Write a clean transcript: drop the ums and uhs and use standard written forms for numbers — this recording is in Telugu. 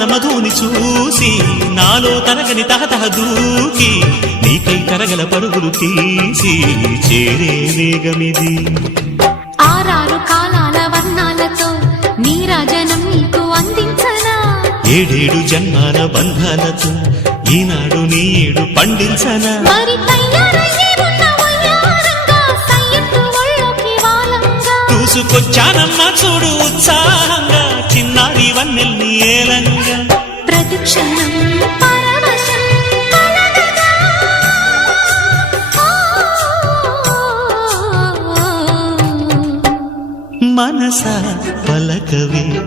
యవ్వన మధుని చూసి నాలో తరగని తహతహ దూకి నీకై తరగల పరుగులు తీసి చేరే వేగమిది. ఆరారు కాలాల వర్ణాలతో నీరాజనం నీకు అందించనా, ఏడేడు జన్మాల బంధాలతో ఈనాడు నీడు పండించనా. మరి తయారయ్యే ఉన్న వయ్యారంగా సయ్యత్తు ఒళ్ళోకి వాలంగా చూసుకొచ్చానమ్మా చూడు ఉత్సాహంగా చిన్నారి వన్నెల్ని ఏలంగా. ప్రతిక్షణం పరవశం కలగగా మనస పలకవే